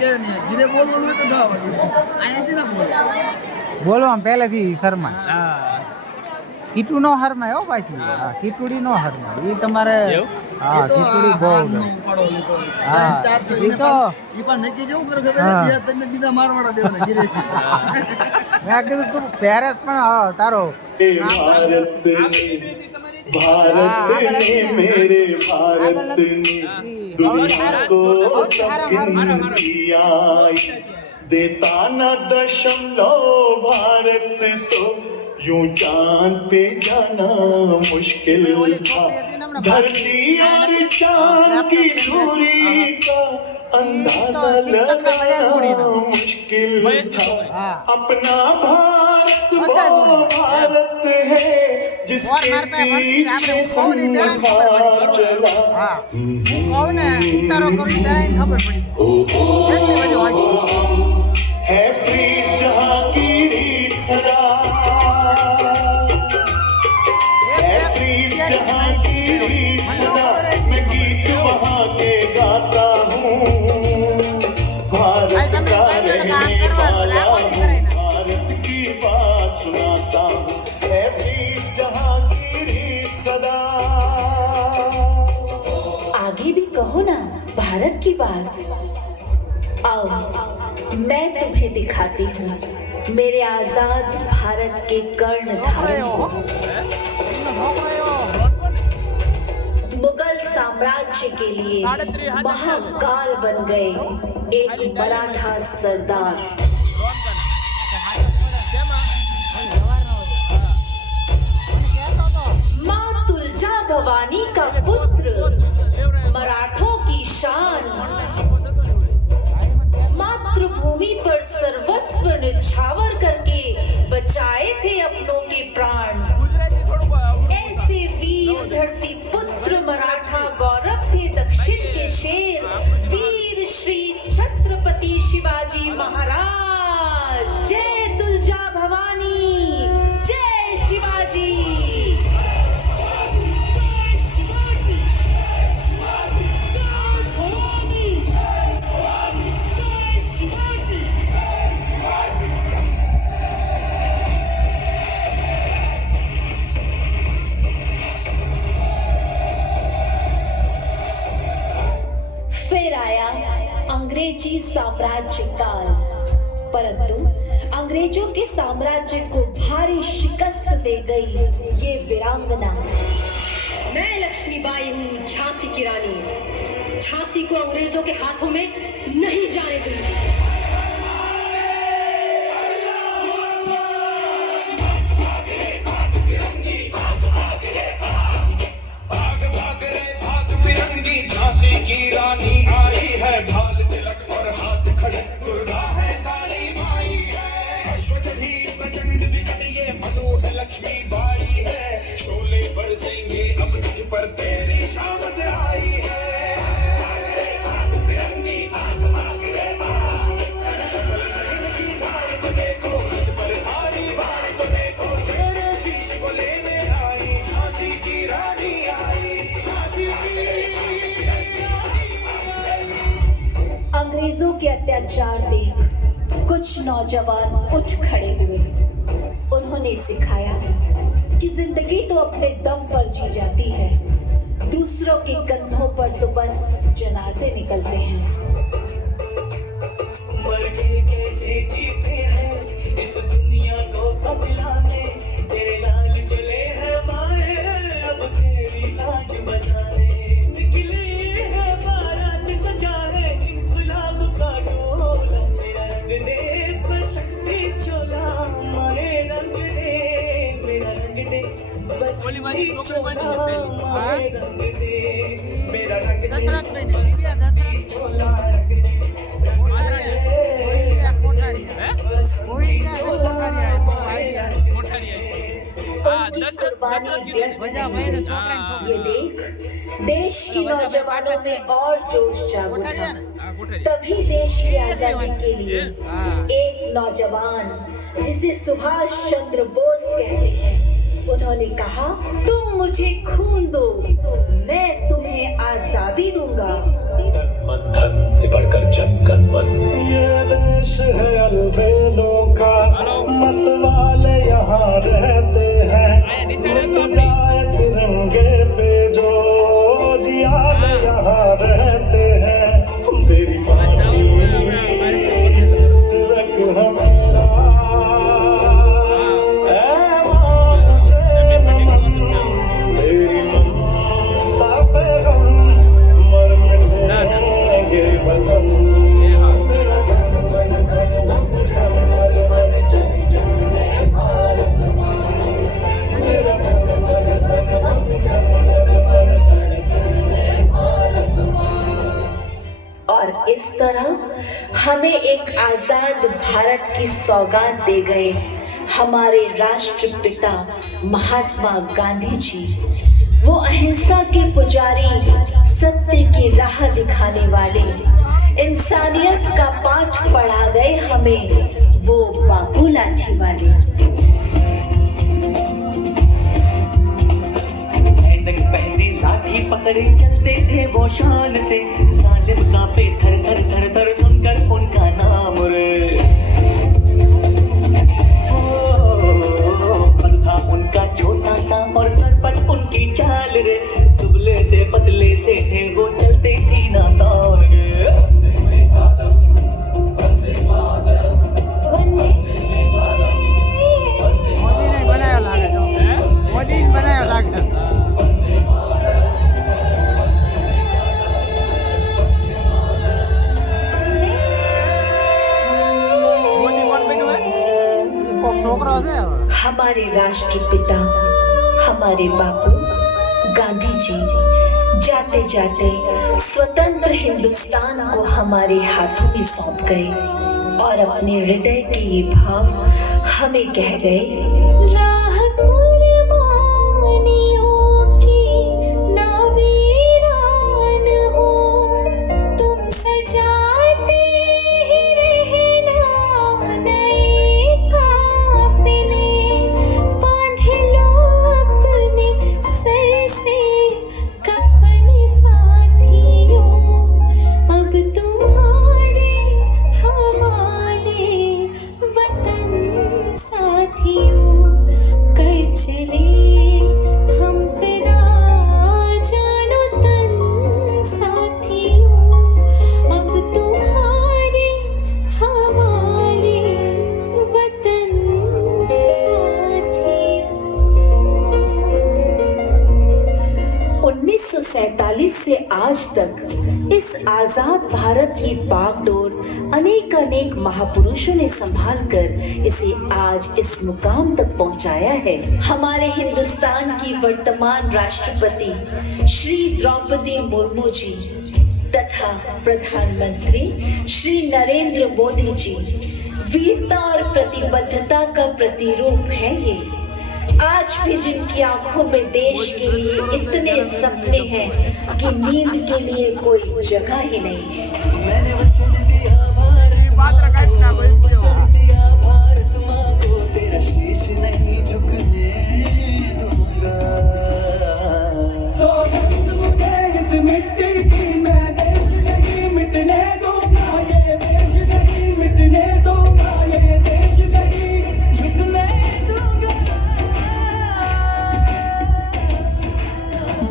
ધીરે બોલવાનું હોય તો ગાવાનું અહીંયા છે ને બોલવા પહેલેથી શરમાય. કીટુ નો હરમાય હો પાછી. હા કીટુડી નો હરમાય એ તમારે. હા કીટુડી બહુ હા ઈ તો ઈ પણ નક્કી જેવું કરે ખબર છે બે તમને બીજા મારવાડા દેવાના ધીરે મેં કીધું તું પેરેસ પણ તારો भारत ने मेरे भारत ने दुनिया को दिया देता न दशमलव भारत तो यूं चांद पे जाना मुश्किल था धरती और चांद की दूरी का अंदाजा लगाना मुश्किल था अपना भारत वो भारत है जिसके पीछे संसार चला है प्रीत जहाँ की रीत सदा है प्रीत जहाँ की रीत सदा मैं गीत वहाँ के गाता हूँ भारत का रहने वाला हूँ भारत की बात सुनाता हूँ है प्रीत जहाँ की रीत सदा आगे भी कहो ना भारत की बात। आओ मैं तुम्हें दिखाती हूँ मेरे आजाद भारत के कर्णधार को। मुगल साम्राज्य के लिए महाकाल बन गए एक मराठा सरदार। माँ तुलजा भवानी का पुत्र मराठों की शान मातृभूमि पर सर्वस्व निछावर करके बचाए थे अपनों के प्राण। ऐसे वीर धरती पुत्र मराठा गौरव थे दक्षिण के शेर वीर श्री छत्रपति शिवाजी महाराज। जय तुलजा भवानी जय शिवाजी। अंग्रेजी साम्राज्य काल, परंतु अंग्रेजों के साम्राज्य को भारी शिकस्त दे गई ये वीरांगना। मैं लक्ष्मीबाई हूँ, झांसी की रानी। झांसी को अंग्रेजों के हाथों में नहीं जाने दूंगी। झांसी की रानी आई है भाल तिलक और हाथ खड़े दुर्गा है काली माई है अश्वचढ़ी प्रचंड विकट ये मनु है लक्ष्मी बाई है शोले बरसेंगे अब तुझ पर तेरी शामत आई है तो देखो मुझ पर भारी भारी तो देखो तेरे शीश को लेने आई झांसी की रानी आई झांसी की। अंग्रेजों के अत्याचार देख कुछ नौजवान उठ खड़े हुए। उन्होंने सिखाया कि जिंदगी तो अपने दम पर जी जाती है, दूसरों के कंधों पर तो बस जनाजे निकलते हैं। मर के कैसे जीते हैं इस दुनिया को बदलाने तेरे लाल चले हैं माए अब तेरी लाज बचाने निकले है बारात सजा है इनकलाब का डोला मेरा रंग दे बसंती चोला माए रंग दे मेरा रंग दे बसंती चोला माए रंग दे मेरा रंग दे बसंती चोला रंग दे ये देख देश की नौजवानों में और जोश जाग उठा। तभी देश की आजादी के लिए एक नौजवान जिसे सुभाष चंद्र बोस कहते हैं उन्होंने कहा तुम मुझे खून दो मैं तुम्हें आजादी दूंगा। मन धन से बढ़कर जन गण मन और इस तरह हमें एक आजाद भारत की सौगात दे गए हमारे राष्ट्रपिता महात्मा गांधी जी। वो अहिंसा के पुजारी, सत्य की राह दिखाने वाले, इंसानियत का पाठ पढ़ा गए हमें वो बापू लाठी वाले। पहने लाठी पकड़े चलते थे वो शान से, जालिम कांपे थर थर थर थर सुनकर उनका नाम रे। पल था उनका छोटा सा और सरपट उनकी चाल रे, दुबले से पतले से थे वो चलते सीना तान रे। मोदी ने बनाया लागे। हमारे राष्ट्रपिता हमारे बापू गांधी जी जाते जाते स्वतंत्र हिंदुस्तान को हमारे हाथों में सौंप गए और अपने हृदय के ये भाव हमें कह गए, राह कुर्बानियों की ना वीरान हो, तुम सजाते ही रहना नए काफिले, बांध लो अपने सर से कफन साथियों, अब तुम्हारे हवाले वतन साथियों, कर चले हम फिदा जानो तन साथियों, अब तुम्हारे हवाले वतन साथियों। 1947 से आज तक इस आजाद भारत की बागडोर अनेक महापुरुषों ने संभाल कर इसे आज इस मुकाम तक पहुंचाया है। हमारे हिंदुस्तान की वर्तमान राष्ट्रपति श्री द्रौपदी मुर्मू जी तथा प्रधानमंत्री श्री नरेंद्र मोदी जी वीरता और प्रतिबद्धता का प्रतिरूप है ये। आज भी जिनकी आंखों में देश के लिए इतने सपने हैं कि नींद के लिए कोई जगह ही नहीं है। मैंने वचन दिया भारत माँ को, तेरा शीश नहीं झुकने दूंगा। सौगंध मुझे इस मिट्टी की, मैं देश नहीं मिटने दूंगा, ये देश नहीं मिटने दूंगा, ये देश नहीं मिटने दूंगा।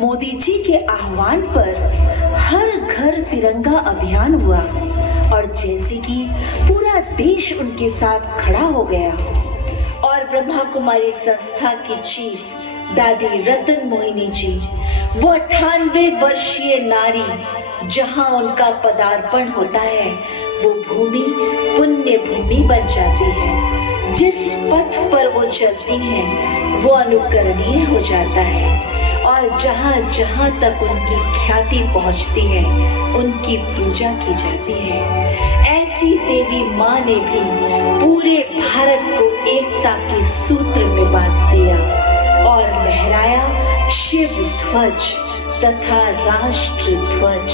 मोदी जी के आह्वान पर हर घर तिरंगा अभियान हुआ और जैसे कि पूरा देश उनके साथ खड़ा हो गया और ब्रह्मा कुमारी संस्था की चीफ दादी रतन मोहिनी जी, वो 98 वर्षीय नारी, जहां उनका पदार्पण होता है वो भूमि पुण्य भूमि बन जाती है। जिस पथ पर वो चलती हैं वो अनुकरणीय हो जाता है और जहाँ जहाँ तक उनकी ख्याति पहुँचती है उनकी पूजा की जाती है। ऐसी देवी माँ ने भी पूरे भारत को एकता के सूत्र में बांध दिया और लहराया शिव ध्वज तथा राष्ट्र ध्वज।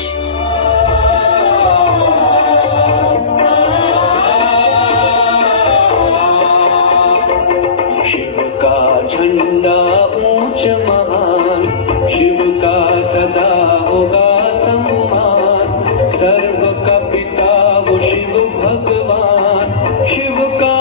शिव का झंडा ऊंच महान, शिव का सदा होगा सम्मान, सर्व का पिता वो शिव भगवान, शिव का